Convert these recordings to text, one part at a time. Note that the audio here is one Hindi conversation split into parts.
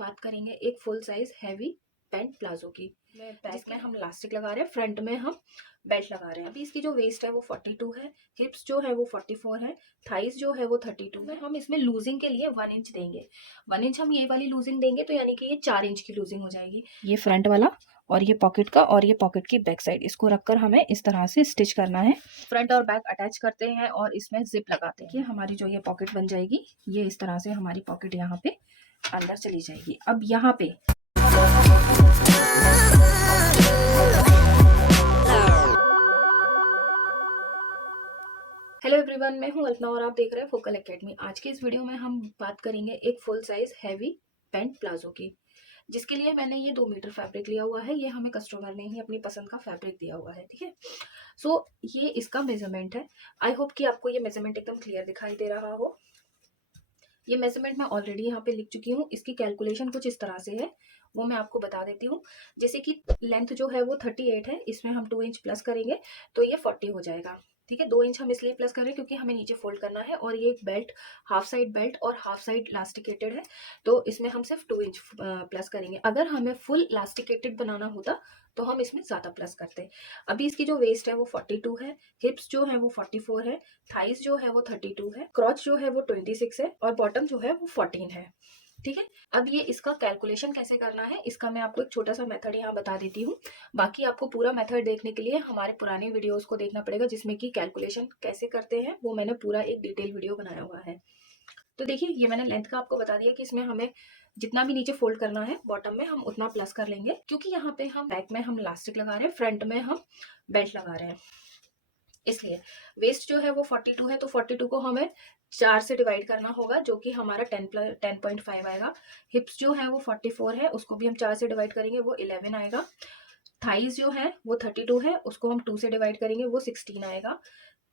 बात करेंगे एक full size heavy pant palazzo की। बैक में हम इलास्टिक लगा रहे हैं, फ्रंट में हम बेल्ट लगा रहे हैं। अभी इसकी जो वेस्ट है वो 42 है, हिप्स जो है वो 44 है, थाइस जो है वो 32 है। हम इसमें लूजिंग के लिए 1 इंच देंगे। 1 इंच हम ये वाली लूजिंग देंगे तो यानी कि ये 4 इंच की लूजिंग हो जाएगी। ये फ्रंट वाला और ये पॉकेट का और ये पॉकेट की बैक साइड, इसको रखकर हमें इस तरह से स्टिच करना है। फ्रंट और बैक अटैच करते हैं और इसमें जिप लगाते हैं। हमारी जो ये पॉकेट बन जाएगी, ये इस तरह से हमारी पॉकेट यहाँ पे अंदर चली जाएगी। अब यहाँ पे हेलो एवरीवन, मैं हूं अल्पना और आप देख रहे हैं फोकल एकेडमी। आज की इस वीडियो में हम बात करेंगे एक full size heavy pant palazzo की, जिसके लिए मैंने ये 2 मीटर फैब्रिक लिया हुआ है। ये हमें कस्टमर ने ही अपनी पसंद का फैब्रिक दिया हुआ है, ठीक है। सो ये इसका मेजरमेंट है। आई होप कि आपको ये मेजरमेंट एकदम क्लियर दिखाई दे रहा हो। ये मेजरमेंट मैं ऑलरेडी यहाँ पे लिख चुकी हूँ। इसकी कैलकुलेशन कुछ इस तरह से है, वो मैं आपको बता देती हूँ। जैसे कि लेंथ जो है वो 38 है, इसमें हम 2 इंच प्लस करेंगे तो ये 40 हो जाएगा, ठीक है। 2 इंच हम इसलिए प्लस कर रहे हैं क्योंकि हमें नीचे फोल्ड करना है और ये बेल्ट हाफ साइड बेल्ट और हाफ साइड इलास्टिकेटेड है, तो इसमें हम सिर्फ 2 इंच प्लस करेंगे। अगर हमें फुल इलास्टिकेटेड बनाना होता तो हम इसमें ज़्यादा प्लस करते। अभी इसकी जो वेस्ट है वो 42 है, हिप्स जो है वो 44 है, थाइस जो है वो 32 है, क्रॉच जो है वो 26 है और बॉटम जो है वो 14 है, ठीक है। अब ये इसका कैलकुलेशन कैसे करना है, इसका मैं आपको एक छोटा सा मेथड यहाँ बता देती हूँ। बाकी आपको पूरा मेथड देखने के लिए हमारे पुराने वीडियोस को देखना पड़ेगा, जिसमें कि कैलकुलेशन कैसे करते हैं वो मैंने पूरा एक डिटेल वीडियो बनाया हुआ है। तो देखिए, ये मैंने लेंथ का आपको बता दिया कि इसमें हमें जितना भी नीचे फोल्ड करना है बॉटम में हम उतना प्लस कर लेंगे, क्योंकि यहाँ पे हम बैक में हम इलास्टिक लगा रहे हैं, फ्रंट में हम बेल्ट लगा रहे हैं, इसलिए वेस्ट जो है वो 42 है, तो 42 को हमें 4 से डिवाइड करना होगा, जो कि हमारा 10.5 आएगा। हिप्स जो है वो 44 है, उसको भी हम 4 से डिवाइड करेंगे, वो 11 आएगा। थाइस जो है वो 32 है, उसको हम 2 से डिवाइड करेंगे, वो 16 आएगा।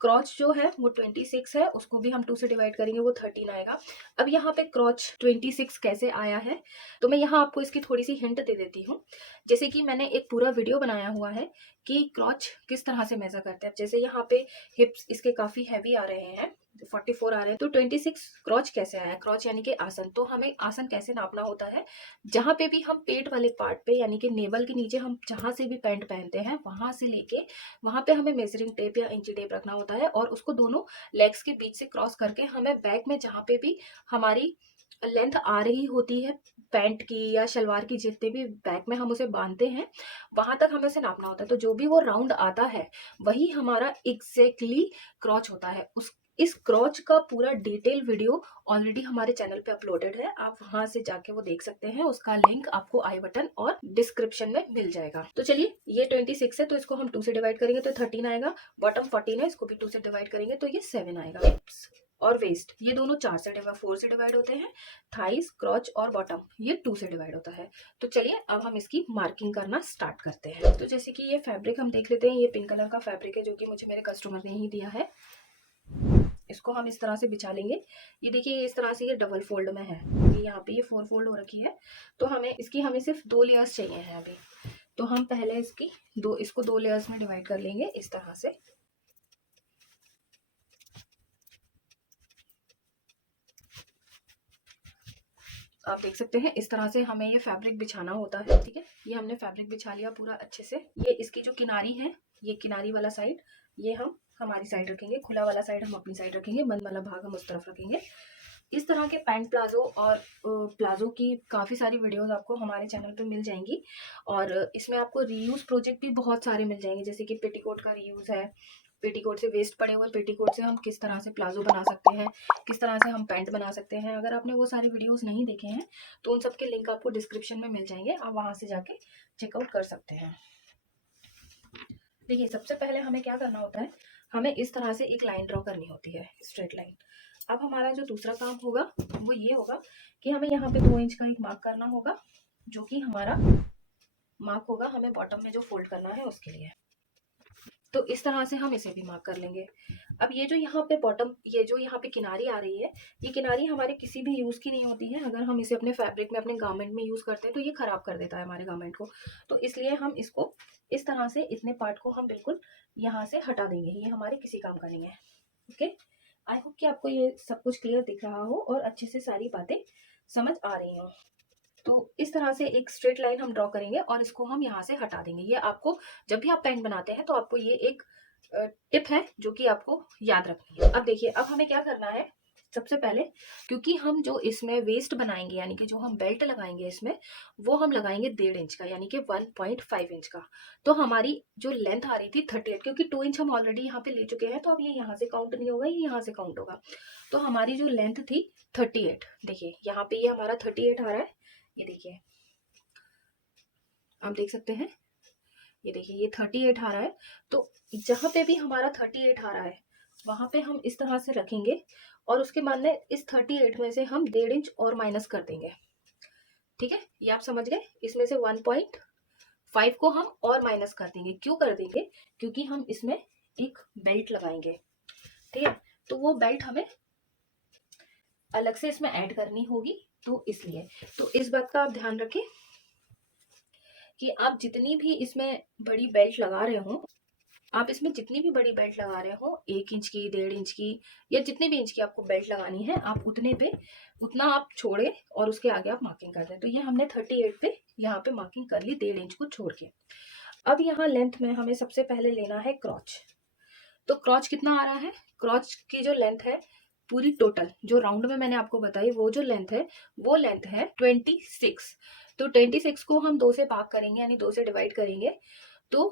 क्रॉच जो है वो 26 है, उसको भी हम 2 से डिवाइड करेंगे, वो 13 आएगा। अब यहाँ पे क्रॉच 26 कैसे आया है, तो मैं यहाँ आपको इसकी थोड़ी सी हिंट दे देती हूँ। जैसे कि मैंने एक पूरा वीडियो बनाया हुआ है कि क्रॉच किस तरह से मेजर करते हैं। जैसे यहाँ पे हिप्स इसके काफी हैवी आ रहे हैं, 44 आ रहे हैं, तो 26 क्रॉच कैसे आया। क्रॉच यानी कि आसन, तो हमें आसन कैसे नापना होता है, जहां पे भी हम पेट वाले पार्ट पे यानी कि नेवल के नीचे हम जहां से भी पैंट पहनते हैं वहां से लेके वहां पे हमें मेजरिंग टेप या इंची टेप रखना होता है, और उसको दोनों लेग्स के बीच से क्रॉस करके हमें बैक में जहां पे भी हमारी लेंथ आ रही होती है पैंट की या शलवार की, जितने भी बैक में हम उसे बांधते हैं वहां तक हमें उसे नापना होता है। तो जो भी वो राउंड आता है वही हमारा एग्जैक्टली क्रॉच होता है। उस इस क्रॉच का पूरा डिटेल वीडियो ऑलरेडी हमारे चैनल पे अपलोडेड है, आप वहां से जाके वो देख सकते हैं। उसका लिंक आपको आई बटन और डिस्क्रिप्शन में मिल जाएगा। तो चलिए, ये 26 है तो इसको हम 2 से डिवाइड करेंगे तो 13 आएगा। बॉटम 14 है, इसको भी 2 से डिवाइड करेंगे तो ये 7 आएगा। और वेस्ट ये दोनों 4 से 4 से डिवाइड होते हैं। थाइस, क्रॉच और बॉटम ये 2 से डिवाइड होता है। तो चलिए अब हम इसकी मार्किंग करना स्टार्ट करते हैं। तो जैसे कि ये फैब्रिक हम देख लेते हैं, ये पिंक कलर का फैब्रिक है जो कि मुझे मेरे कस्टमर ने ही दिया है। इसको हम इस तरह से बिछा लेंगे। ये देखिए, इस तरह से ये डबल फोल्ड में है, ये यहाँ पे ये 4 फोल्ड हो रखी है। तो हमें सिर्फ 2 लेयर्स चाहिए हैं अभी। तो हम पहले इसको 2 लेयर्स में डिवाइड कर लेंगे इस तरह से। आप देख सकते हैं इस तरह से हमें ये फैब्रिक बिछाना होता है, ठीक है। ये हमने फैब्रिक बिछा लिया पूरा अच्छे से। ये इसकी जो किनारी है, ये किनारी वाला साइड ये हम हमारी साइड रखेंगे, खुला वाला साइड हम अपनी साइड रखेंगे, बंद वाला भाग हम उस तरफ रखेंगे। इस तरह के पैंट प्लाजो और प्लाजो की काफ़ी सारी वीडियोस आपको हमारे चैनल पे मिल जाएंगी, और इसमें आपको रीयूज प्रोजेक्ट भी बहुत सारे मिल जाएंगे। जैसे कि पेटीकोट का रीयूज है, पेटीकोट से वेस्ट पड़े हुए पेटीकोट से हम किस तरह से प्लाजो बना सकते हैं, किस तरह से हम पैंट बना सकते हैं। अगर आपने वो सारे वीडियोस नहीं देखे हैं तो उन सब के लिंक आपको डिस्क्रिप्शन में मिल जाएंगे, आप वहां से जाके चेकआउट कर सकते हैं। देखिए, सबसे पहले हमें क्या करना होता है, हमें इस तरह से एक लाइन ड्रॉ करनी होती है, स्ट्रेट लाइन। अब हमारा जो दूसरा काम होगा वो ये होगा कि हमें यहाँ पे 2 इंच का एक मार्क करना होगा, जो कि हमारा मार्क होगा हमें बॉटम में जो फोल्ड करना है उसके लिए। तो इस तरह से हम इसे भी मार्क कर लेंगे। अब ये जो यहाँ पे बॉटम, ये जो यहाँ पे किनारी आ रही है, ये किनारी हमारे किसी भी यूज की नहीं होती है। अगर हम इसे अपने फैब्रिक में, अपने गारमेंट में यूज करते हैं तो ये खराब कर देता है हमारे गारमेंट को। तो इसलिए हम इसको इस तरह से, इतने पार्ट को हम बिल्कुल यहाँ से हटा देंगे, ये हमारे किसी काम का नहीं है। ओके, आई होप कि आपको ये सब कुछ क्लियर दिख रहा हो और अच्छे से सारी बातें समझ आ रही हो। तो इस तरह से एक स्ट्रेट लाइन हम ड्रॉ करेंगे और इसको हम यहाँ से हटा देंगे। ये आपको जब भी आप पेंट बनाते हैं तो आपको ये एक टिप है जो कि आपको याद रखनी है। अब देखिए, अब हमें क्या करना है, सबसे पहले क्योंकि हम जो इसमें वेस्ट बनाएंगे यानी कि जो हम बेल्ट लगाएंगे इसमें, वो हम लगाएंगे 1.5 इंच का यानी कि 1.5 इंच का। तो हमारी जो लेंथ आ रही थी 38, क्योंकि 2 इंच हम ऑलरेडी यहाँ पे ले चुके हैं तो अब ये यहाँ से काउंट नहीं होगा, ये यहाँ से काउंट होगा। तो हमारी जो लेंथ थी 38, देखिए यहाँ पे ये हमारा 38 आ रहा है, ये देखिए आप देख सकते हैं, ये देखिए ये 38 आ रहा है। तो जहां पे भी हमारा 38 आ रहा है वहां पे हम इस तरह से रखेंगे और उसके बाद में इस 38 में से हम 1.5 इंच और माइनस कर देंगे। ठीक है, ये आप समझ गए। इसमें से 1.5 को हम और माइनस कर देंगे। क्यों कर देंगे? क्योंकि हम इसमें एक बेल्ट लगाएंगे। ठीक है, तो वो बेल्ट हमें अलग से इसमें ऐड करनी होगी, तो इसलिए तो इस बात का आप ध्यान रखें कि आप जितनी भी इसमें बड़ी बेल्ट लगा रहे हो, आप इसमें जितनी भी बड़ी बेल्ट लगा रहे हो, 1 इंच की, 1.5 इंच की या जितनी भी इंच की आपको बेल्ट लगानी है, आप उतने पे उतना आप छोड़े और उसके आगे आप मार्किंग कर दें। तो ये हमने 38 पे यहाँ पे मार्किंग कर ली 1.5 इंच को छोड़ के। अब यहाँ लेंथ में हमें सबसे पहले लेना है क्रॉच। तो क्रॉच कितना आ रहा है? क्रॉच की जो लेंथ है पूरी टोटल जो राउंड में मैंने आपको बताई, वो जो लेंथ है वो लेंथ है 26। तो 26 को हम 2 से भाग करेंगे यानी 2 से डिवाइड करेंगे तो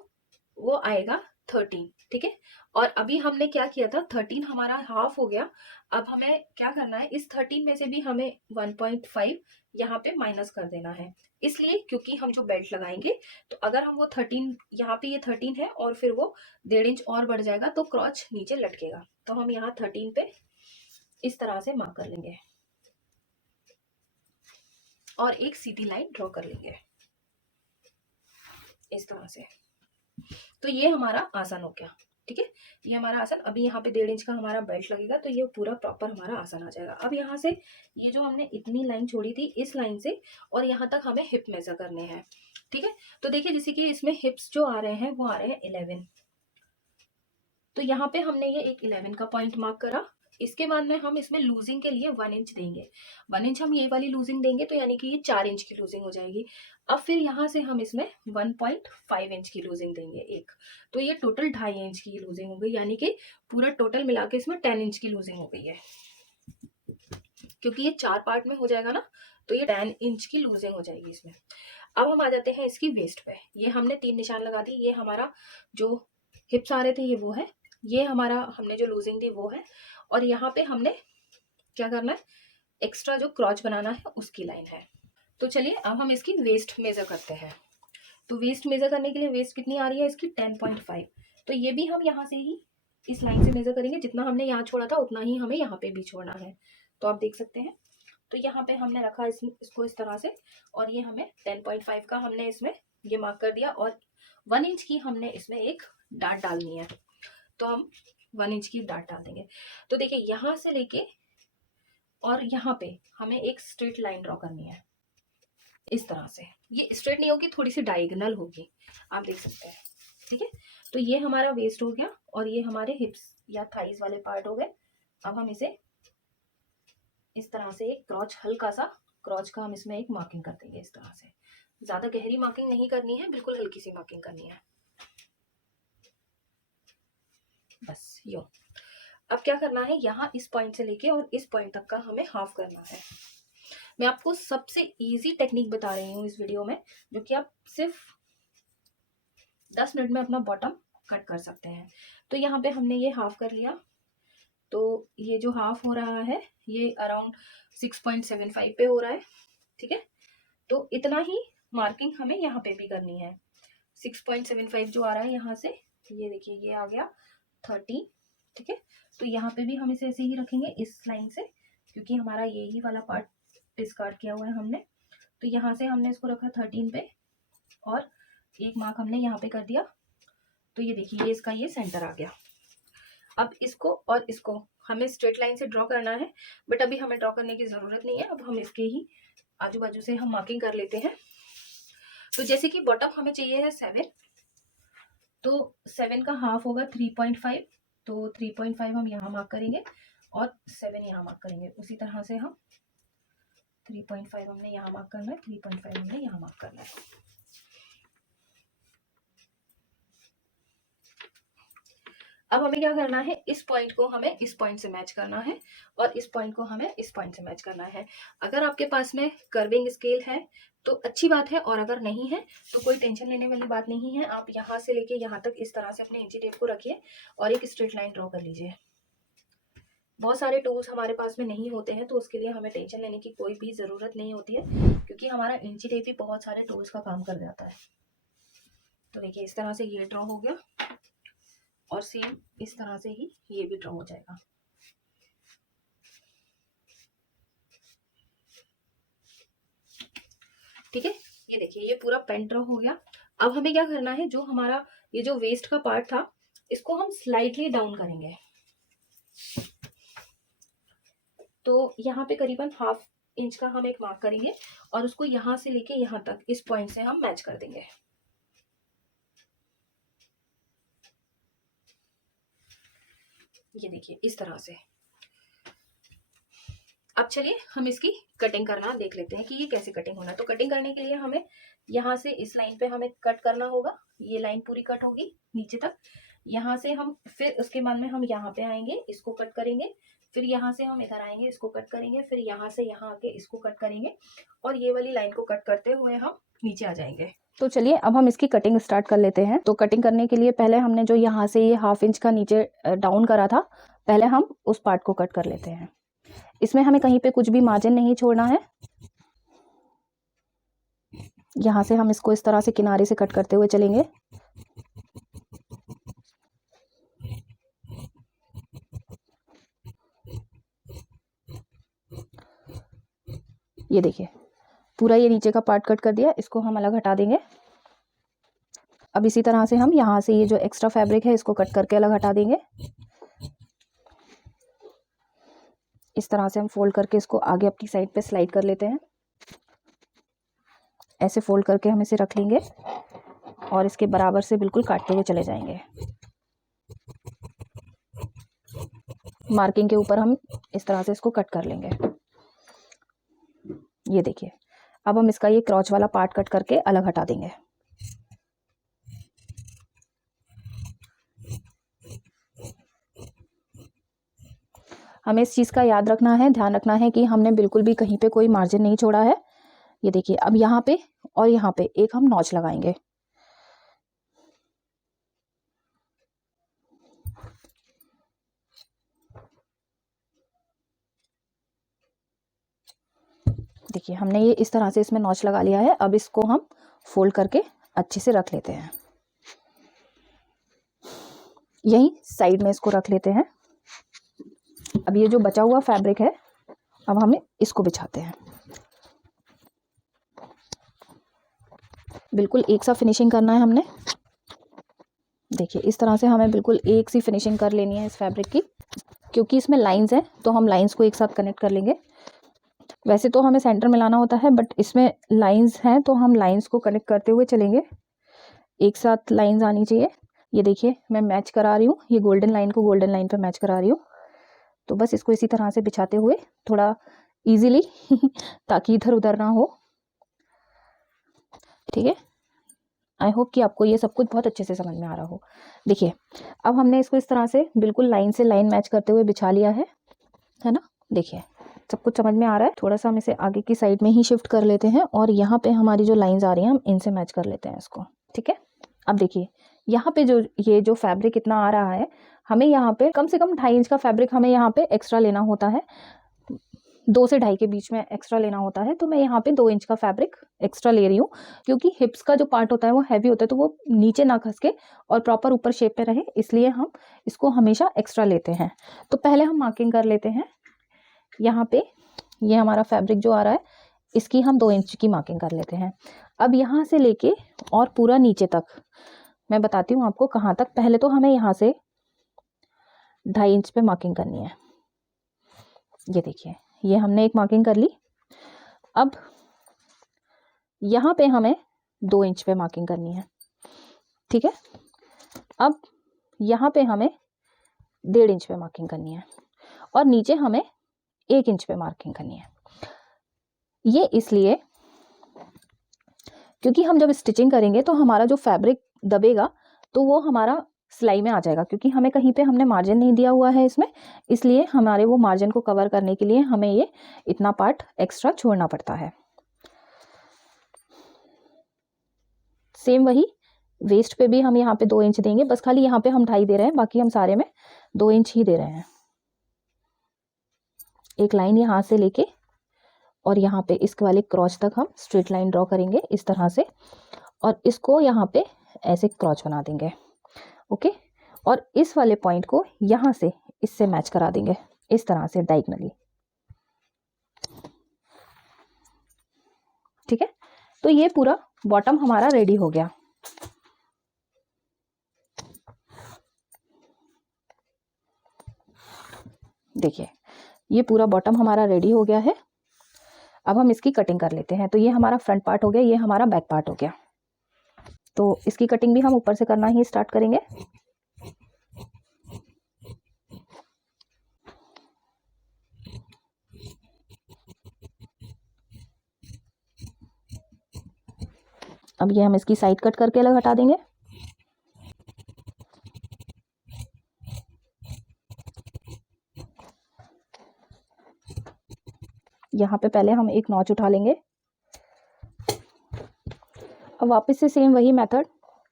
वो आएगा 13। ठीक है, और अभी हमने क्या किया था, 13 हमारा हाफ हो गया। अब हमें क्या करना है, इस 13 में से भी हमें 1.5 यहाँ पे माइनस कर देना है। इसलिए क्योंकि हम जो बेल्ट लगाएंगे, तो अगर हम वो 13, यहाँ पे ये 13 है और फिर वो 1.5 इंच और बढ़ जाएगा तो क्रॉच नीचे लटकेगा। तो हम यहाँ 13 पे इस तरह से मार्क कर लेंगे और एक सीधी लाइन ड्रॉ कर लेंगे इस तरह से। तो ये हमारा आसन हो गया। ठीक है, ये हमारा आसन। अभी यहाँ पे 1.5 इंच का हमारा बेल्ट लगेगा तो ये पूरा प्रॉपर हमारा आसन आ जाएगा। अब यहाँ से ये जो हमने इतनी लाइन छोड़ी थी, इस लाइन से और यहाँ तक हमें हिप मेजर करने हैं। ठीक है, तो देखिए जैसे कि इसमें हिप्स जो आ रहे हैं वो आ रहे हैं 11। तो यहाँ पे हमने ये एक 11 का पॉइंट मार्क करा। इसके बाद में हम इसमें लूजिंग के लिए 1 इंच देंगे। 1 इंच हम ये वाली लूजिंग देंगे तो यानी कि ये 4 इंच की लूजिंग हो जाएगी। अब फिर यहाँ से हम इसमें 1.5 इंच की लूजिंग देंगे एक। तो ये टोटल 2.5 इंच की लूजिंग हो गई, यानी कि पूरा टोटल मिला के इसमें 10 इंच की लूजिंग हो गई है। क्योंकि ये 4 पार्ट में हो जाएगा ना, तो ये 10 इंच की लूजिंग हो जाएगी इसमें। अब हम आ जाते हैं इसकी वेस्ट पे। ये हमने 3 निशान लगा दी। ये हमारा जो हिप्स आ रहे थे ये वो है, ये हमारा हमने जो लूजिंग दी वो है, और यहाँ पे हमने क्या करना है, एक्स्ट्रा जो क्रॉच बनाना है उसकी लाइन है। तो चलिए अब हम इसकी वेस्ट मेजर करते हैं। तो वेस्ट मेजर करने के लिए वेस्ट कितनी आ रही है इसकी 10.5। तो ये भी हम यहाँ से ही इस लाइन से मेजर करेंगे। जितना हमने यहाँ छोड़ा था उतना ही हमें यहाँ पे भी छोड़ना है। तो आप देख सकते हैं, तो यहाँ पे हमने रखा इसको इस तरह से, और ये हमें 10.5 का हमने इसमें ये मार्क कर दिया, और 1 इंच की हमने इसमें एक डाट डालनी है। तो हम 1 इंच की डाट डाल देंगे। तो देखिए यहाँ से लेके और यहाँ पे हमें एक स्ट्रेट लाइन ड्रॉ करनी है इस तरह से। ये स्ट्रेट नहीं होगी, थोड़ी सी डायगोनल होगी, आप देख सकते हैं। ठीक है, तो ये हमारा वेस्ट हो गया और ये हमारे हिप्स या थाइज वाले पार्ट हो गए। अब हम इसे इस तरह से एक क्रॉच, हल्का सा क्रॉच का हम इसमें एक मार्किंग कर देंगे इस तरह से। ज्यादा गहरी मार्किंग नहीं करनी है, बिल्कुल हल्की सी मार्किंग करनी है, बस यो। अब क्या करना है, यहाँ इस पॉइंट से लेके और इस पॉइंट तक का हमें हाफ करना है। मैं आपको सबसे इजी टेक्निक बता रही हूँ इस वीडियो में, जो कि आप सिर्फ 10 मिनट में अपना बॉटम कट कर सकते हैं। तो यहाँ पे हमने ये हाफ कर लिया। तो ये जो हाफ हो रहा है ये अराउंड 6.75 पे हो रहा है। ठीक है, तो इतना ही मार्किंग हमें यहाँ पे भी करनी है। 6.75 जो आ रहा है यहाँ से, ये देखिए ये आ गया 13। ठीक है, तो यहाँ पे भी हम इसे ऐसे ही रखेंगे इस लाइन से, क्योंकि हमारा यही वाला पार्ट डिस्कार्ड किया हुआ है हमने। तो यहाँ से हमने इसको रखा 13 पे और एक मार्क हमने यहाँ पे कर दिया। तो ये देखिए ये इसका ये सेंटर आ गया। अब इसको और इसको हमें स्ट्रेट लाइन से ड्रॉ करना है, बट अभी हमें ड्रॉ करने की जरूरत नहीं है। अब हम इसके ही आजू बाजू से हम मार्किंग कर लेते हैं। तो जैसे कि बॉटम हमें चाहिए है 7, तो 7 का हाफ होगा 3.5। तो 3.5 हम यहाँ मार्क करेंगे और 7 यहाँ मार्क करेंगे। उसी तरह से हम 3.5 हमने यहाँ मार्क करना है, 3.5 हमने यहाँ मार्क करना है। अब हमें क्या करना है, इस पॉइंट को हमें इस पॉइंट से मैच करना है और इस पॉइंट को हमें इस पॉइंट से मैच करना है। अगर आपके पास में कर्विंग स्केल है तो अच्छी बात है, और अगर नहीं है तो कोई टेंशन लेने वाली बात नहीं है। आप यहाँ से लेके यहाँ तक इस तरह से अपने इंची टेप को रखिए और एक स्ट्रेट लाइन ड्रॉ कर लीजिए। बहुत सारे टूल्स हमारे पास में नहीं होते हैं तो उसके लिए हमें टेंशन लेने की कोई भी ज़रूरत नहीं होती है, क्योंकि हमारा इंची टेप ही बहुत सारे टूल्स का काम कर जाता है। तो देखिए इस तरह से ये ड्रॉ हो गया और सेम इस तरह से ही ये भी ड्रॉ हो जाएगा। ठीक है, ये देखिए ये पूरा पेंट ड्रॉ हो गया। अब हमें क्या करना है, जो हमारा ये जो वेस्ट का पार्ट था इसको हम स्लाइटली डाउन करेंगे। तो यहाँ पे करीबन 1/2 इंच का हम एक मार्क करेंगे और उसको यहाँ से लेके यहाँ तक इस पॉइंट से हम मैच कर देंगे। ये देखिए इस तरह से। अब चलिए हम इसकी कटिंग करना देख लेते हैं कि ये कैसे कटिंग होना है। तो कटिंग करने के लिए हमें यहाँ से इस लाइन पे हमें कट करना होगा। ये लाइन पूरी कट होगी नीचे तक। यहाँ से हम फिर उसके बाद में हम यहाँ पे आएंगे, इसको कट करेंगे, फिर यहाँ से हम इधर आएंगे, इसको कट करेंगे, फिर यहाँ से यहाँ आके इसको कट करेंगे और ये वाली लाइन को कट करते हुए हम नीचे आ जाएंगे। तो चलिए अब हम इसकी कटिंग स्टार्ट कर लेते हैं। तो कटिंग करने के लिए पहले हमने जो यहाँ से ये 1/2 इंच का नीचे डाउन करा था, पहले हम उस पार्ट को कट कर लेते हैं। इसमें हमें कहीं पे कुछ भी मार्जिन नहीं छोड़ना है। यहाँ से हम इसको इस तरह से किनारे से कट करते हुए चलेंगे। ये देखिए पूरा ये नीचे का पार्ट कट कर दिया, इसको हम अलग हटा देंगे। अब इसी तरह से हम यहाँ से ये जो एक्स्ट्रा फैब्रिक है इसको कट करके अलग हटा देंगे। इस तरह से हम फोल्ड करके इसको आगे अपनी साइड पे स्लाइड कर लेते हैं। ऐसे फोल्ड करके हम इसे रख लेंगे और इसके बराबर से बिल्कुल काटते हुए चले जाएंगे। मार्किंग के ऊपर हम इस तरह से इसको कट कर लेंगे। ये देखिए अब हम इसका ये क्रॉच वाला पार्ट कट करके अलग हटा देंगे। हमें इस चीज़ का याद रखना है, ध्यान रखना है कि हमने बिल्कुल भी कहीं पे कोई मार्जिन नहीं छोड़ा है। ये देखिए अब यहाँ पे और यहाँ पे एक हम नॉच लगाएंगे। देखिए हमने ये इस तरह से इसमें नॉच लगा लिया है। अब इसको हम फोल्ड करके अच्छे से रख लेते हैं। यहीं साइड में इसको रख लेते हैं। अब ये जो बचा हुआ फैब्रिक है अब हमें इसको बिछाते हैं। बिल्कुल एक सा फिनिशिंग करना है हमने। देखिए इस तरह से हमें बिल्कुल एक सी फिनिशिंग कर लेनी है इस फैब्रिक की। क्योंकि इसमें लाइंस हैं तो हम लाइंस को एक साथ कनेक्ट कर लेंगे। वैसे तो हमें सेंटर में लाना होता है बट इसमें लाइंस हैं तो हम लाइंस को कनेक्ट करते हुए चलेंगे। एक साथ लाइंस आनी चाहिए। ये देखिए मैं मैच करा रही हूँ, ये गोल्डन लाइन को गोल्डन लाइन पे मैच करा रही हूँ। तो बस इसको इसी तरह से बिछाते हुए थोड़ा इजीली ताकि इधर उधर ना हो। ठीक है, आई होप कि आपको ये सब कुछ बहुत अच्छे से समझ में आ रहा हो। देखिए अब हमने इसको इस तरह से बिल्कुल लाइन से लाइन मैच करते हुए बिछा लिया है ना। देखिए सब कुछ समझ में आ रहा है। थोड़ा सा हम इसे आगे की साइड में ही शिफ्ट कर लेते हैं और यहाँ पे हमारी जो लाइंस आ रही हैं हम इनसे मैच कर लेते हैं इसको। ठीक है, अब देखिए यहाँ पे जो ये जो फैब्रिक इतना आ रहा है, हमें यहाँ पे कम से कम 2.5 इंच का फैब्रिक हमें यहाँ पे एक्स्ट्रा लेना होता है। 2 से 2.5 के बीच में एक्स्ट्रा लेना होता है। तो मैं यहाँ पे 2 इंच का फैब्रिक एक्स्ट्रा ले रही हूँ, क्योंकि हिप्स का जो पार्ट होता है वो हैवी होता है तो वो नीचे ना खसके और प्रॉपर ऊपर शेप पे रहे, इसलिए हम इसको हमेशा एक्स्ट्रा लेते हैं। तो पहले हम मार्किंग कर लेते हैं। यहाँ पे ये हमारा फैब्रिक जो आ रहा है इसकी हम 2 इंच की मार्किंग कर लेते हैं। अब यहाँ से लेके और पूरा नीचे तक मैं बताती हूँ आपको कहाँ तक। पहले तो हमें यहाँ से 2.5 इंच पे मार्किंग करनी है। ये देखिए ये हमने एक मार्किंग कर ली। अब यहाँ पे हमें 2 इंच पे मार्किंग करनी है। ठीक है, अब यहाँ पे हमें 1.5 इंच पे मार्किंग करनी है और नीचे हमें 1 इंच पे मार्किंग करनी है। ये इसलिए क्योंकि हम जब स्टिचिंग करेंगे तो हमारा जो फैब्रिक दबेगा तो वो हमारा सिलाई में आ जाएगा, क्योंकि हमें कहीं पे हमने मार्जिन नहीं दिया हुआ है इसमें, इसलिए हमारे वो मार्जिन को कवर करने के लिए हमें ये इतना पार्ट एक्स्ट्रा छोड़ना पड़ता है। सेम वही वेस्ट पे भी हम यहाँ पे 2 इंच देंगे, बस खाली यहाँ पे हम 2.5 दे रहे हैं, बाकी हम सारे में 2 इंच ही दे रहे हैं। एक लाइन यहाँ से लेके और यहाँ पे इस वाले क्रॉच तक हम स्ट्रेट लाइन ड्रॉ करेंगे इस तरह से, और इसको यहाँ पे ऐसे क्रॉच बना देंगे। ओके, और इस वाले पॉइंट को यहाँ से इससे मैच करा देंगे इस तरह से डायगनली। ठीक है, तो ये पूरा बॉटम हमारा रेडी हो गया। देखिए ये पूरा बॉटम हमारा रेडी हो गया है। अब हम इसकी कटिंग कर लेते हैं। तो ये हमारा फ्रंट पार्ट हो गया, ये हमारा बैक पार्ट हो गया। तो इसकी कटिंग भी हम ऊपर से करना ही स्टार्ट करेंगे। अब ये हम इसकी साइड कट करके अलग हटा देंगे। यहाँ पे पहले हम एक नॉच उठा लेंगे। अब वापस से सेम वही मेथड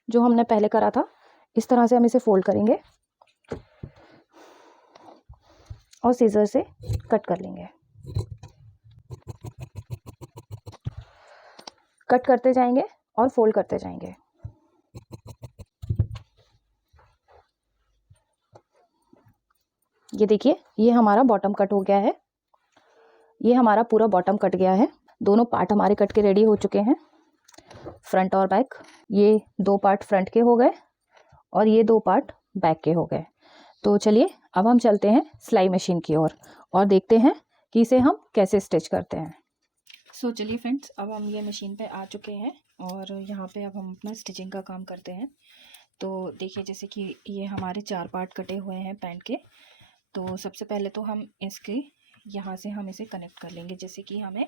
जो हमने पहले करा था, इस तरह से हम इसे फोल्ड करेंगे और सीजर से कट कर लेंगे। कट करते जाएंगे और फोल्ड करते जाएंगे। ये देखिए ये हमारा बॉटम कट हो गया है। ये हमारा पूरा बॉटम कट गया है। दोनों पार्ट हमारे कट के रेडी हो चुके हैं, फ्रंट और बैक। ये 2 पार्ट फ्रंट के हो गए और ये 2 पार्ट बैक के हो गए। तो चलिए अब हम चलते हैं सिलाई मशीन की ओर और देखते हैं कि इसे हम कैसे स्टिच करते हैं। सो चलिए फ्रेंड्स, अब हम ये मशीन पे आ चुके हैं और यहाँ पे अब हम अपना स्टिचिंग का काम करते हैं। तो देखिए जैसे कि ये हमारे 4 पार्ट कटे हुए हैं पैंट के। तो सबसे पहले तो हम इसके यहाँ से हम इसे कनेक्ट कर लेंगे। जैसे कि हमें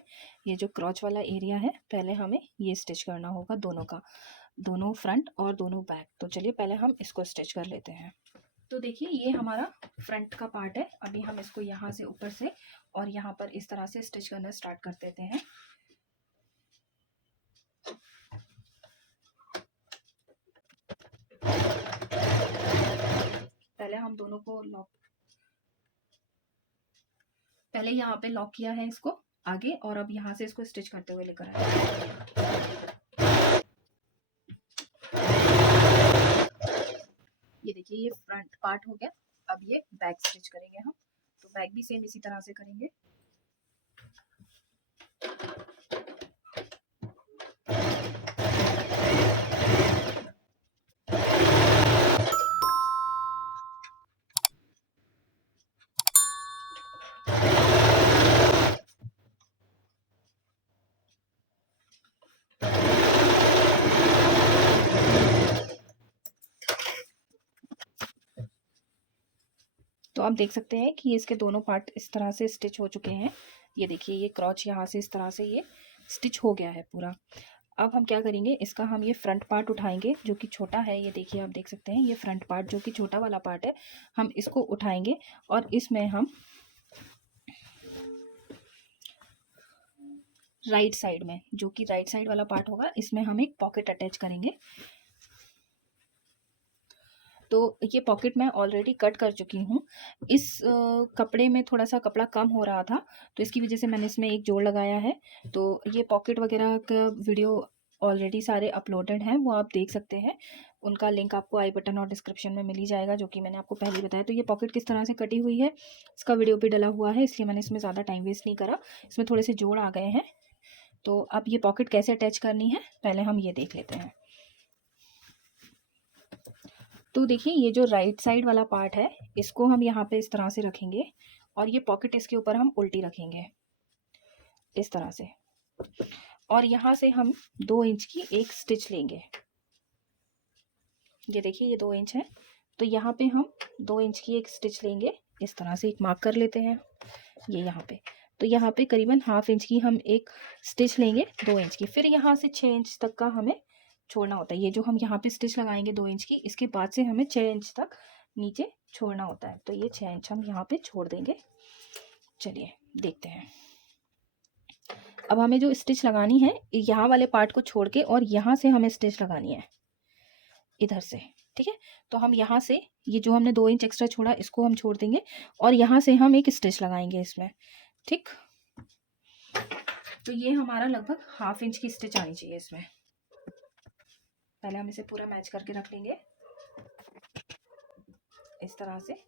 ये जो क्रॉच वाला एरिया है पहले हमें ये स्टिच करना होगा, दोनों का, दोनों फ्रंट और दोनों बैक। तो चलिए पहले हम इसको स्टिच कर लेते हैं। तो देखिए ये हमारा फ्रंट का पार्ट है। अभी हम इसको यहाँ से ऊपर से और यहाँ पर इस तरह से स्टिच करना स्टार्ट कर देते हैं। पहले हम दोनों को लॉक, पहले यहाँ पे लॉक किया है इसको आगे, और अब यहाँ से इसको स्टिच करते हुए लेकर आए। ये देखिए ये फ्रंट पार्ट हो गया। अब ये बैक स्टिच करेंगे हम। तो बैक भी सेम इसी तरह से करेंगे। तो आप देख सकते हैं कि इसके दोनों पार्ट इस तरह से स्टिच हो चुके हैं। ये देखिए ये क्रॉच यहाँ से इस तरह से ये स्टिच हो गया है पूरा। अब हम क्या करेंगे, इसका हम ये फ्रंट पार्ट उठाएंगे जो कि छोटा है। ये देखिए आप देख सकते हैं ये फ्रंट पार्ट जो कि छोटा वाला पार्ट है, हम इसको उठाएंगे और इसमें हम राइट साइड में, जो कि राइट साइड वाला पार्ट होगा, इसमें हम एक पॉकेट अटैच करेंगे। तो ये पॉकेट मैं ऑलरेडी कट कर चुकी हूँ। इस कपड़े में थोड़ा सा कपड़ा कम हो रहा था तो इसकी वजह से मैंने इसमें एक जोड़ लगाया है। तो ये पॉकेट वगैरह का वीडियो ऑलरेडी सारे अपलोडेड हैं, वो आप देख सकते हैं। उनका लिंक आपको आई बटन और डिस्क्रिप्शन में मिल ही जाएगा, जो कि मैंने आपको पहले बताया। तो ये पॉकेट किस तरह से कटी हुई है इसका वीडियो भी डला हुआ है, इसलिए मैंने इसमें ज़्यादा टाइम वेस्ट नहीं करा। इसमें थोड़े से जोड़ आ गए हैं। तो अब ये पॉकेट कैसे अटैच करनी है पहले हम ये देख लेते हैं। तो देखिए ये जो राइट साइड वाला पार्ट है इसको हम यहाँ पे इस तरह से रखेंगे और ये पॉकेट इसके ऊपर हम उल्टी रखेंगे इस तरह से, और यहाँ से हम 2 इंच की एक स्टिच लेंगे। ये देखिए ये 2 इंच है, तो यहाँ पे हम 2 इंच की एक स्टिच लेंगे। इस तरह से एक मार्क कर लेते हैं ये यहाँ पे। तो यहाँ पे करीबन ½ इंच की हम एक स्टिच लेंगे, 2 इंच की। फिर यहाँ से 6 इंच तक का हमें छोड़ना होता है। ये जो हम यहाँ पे स्टिच लगाएंगे 2 इंच की, इसके बाद से हमें 6 इंच तक नीचे छोड़ना होता है। तो ये 6 इंच हम यहाँ पे छोड़ देंगे। चलिए देखते हैं। अब हमें जो स्टिच लगानी है, यहाँ वाले पार्ट को छोड़ के और यहाँ से हमें स्टिच लगानी है इधर से, ठीक है। तो हम यहाँ से ये जो हमने 2 इंच एक्स्ट्रा छोड़ा, इसको हम छोड़ देंगे और यहाँ से हम एक स्टिच लगाएंगे इसमें, ठीक। तो ये हमारा लगभग ½ इंच की स्टिच आनी चाहिए इसमें। पहले हम इसे पूरा मैच करके रख लेंगे इस तरह से।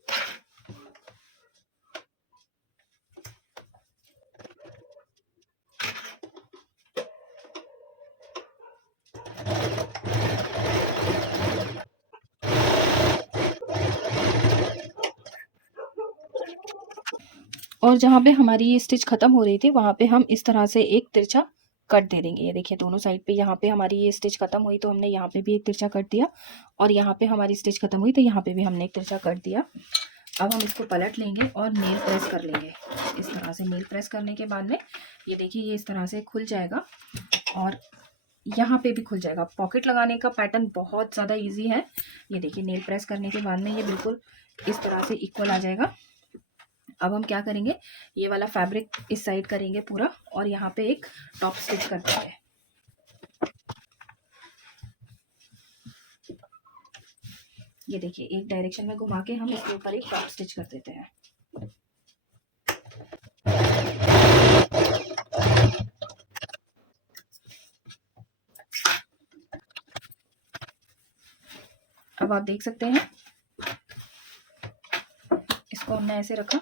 और जहाँ पे हमारी ये स्टिच खत्म हो रही थी, वहाँ पे हम इस तरह से एक तिरछा कट दे देंगे। ये देखिए दोनों साइड पे, यहाँ पे हमारी ये स्टिच खत्म हुई तो हमने यहाँ पे भी एक तिरछा कट दिया, और यहाँ पे हमारी स्टिच खत्म हुई तो यहाँ पे भी हमने एक तिरछा कट दिया। अब हम इसको पलट लेंगे और नेल प्रेस कर लेंगे इस तरह से। नेल प्रेस करने के बाद में ये देखिए ये इस तरह से खुल जाएगा और यहाँ पे भी खुल जाएगा। पॉकेट लगाने का पैटर्न बहुत ज़्यादा ईजी है। ये देखिए नेल प्रेस करने के बाद में ये बिल्कुल इस तरह से इक्वल आ जाएगा। अब हम क्या करेंगे, ये वाला फैब्रिक इस साइड करेंगे पूरा और यहाँ पे एक टॉप स्टिच कर देंगे। ये देखिए एक डायरेक्शन में घुमा के हम इसके ऊपर एक टॉप स्टिच कर देते हैं। अब आप देख सकते हैं इसको हमने ऐसे रखा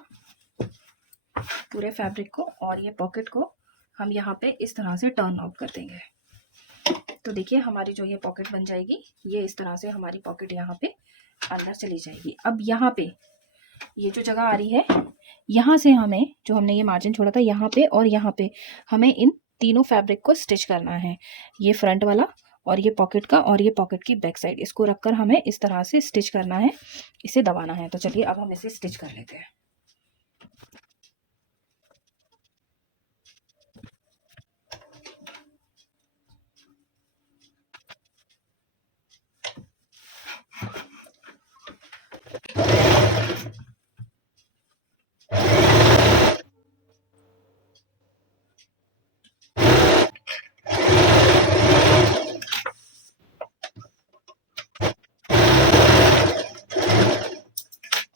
पूरे फैब्रिक को, और ये पॉकेट को हम यहाँ पे इस तरह से टर्न आउट कर देंगे। तो देखिए हमारी जो ये पॉकेट बन जाएगी, ये इस तरह से हमारी पॉकेट यहाँ पे अंदर चली जाएगी। अब यहाँ पे ये जो जगह आ रही है, यहाँ से हमें जो हमने ये मार्जिन छोड़ा था यहाँ पे और यहाँ पे हमें इन तीनों फैब्रिक को स्टिच करना है। ये फ्रंट वाला और ये पॉकेट का और ये पॉकेट की बैक साइड, इसको रखकर हमें इस तरह से स्टिच करना है, इसे दबाना है। तो चलिए अब हम इसे स्टिच कर लेते हैं।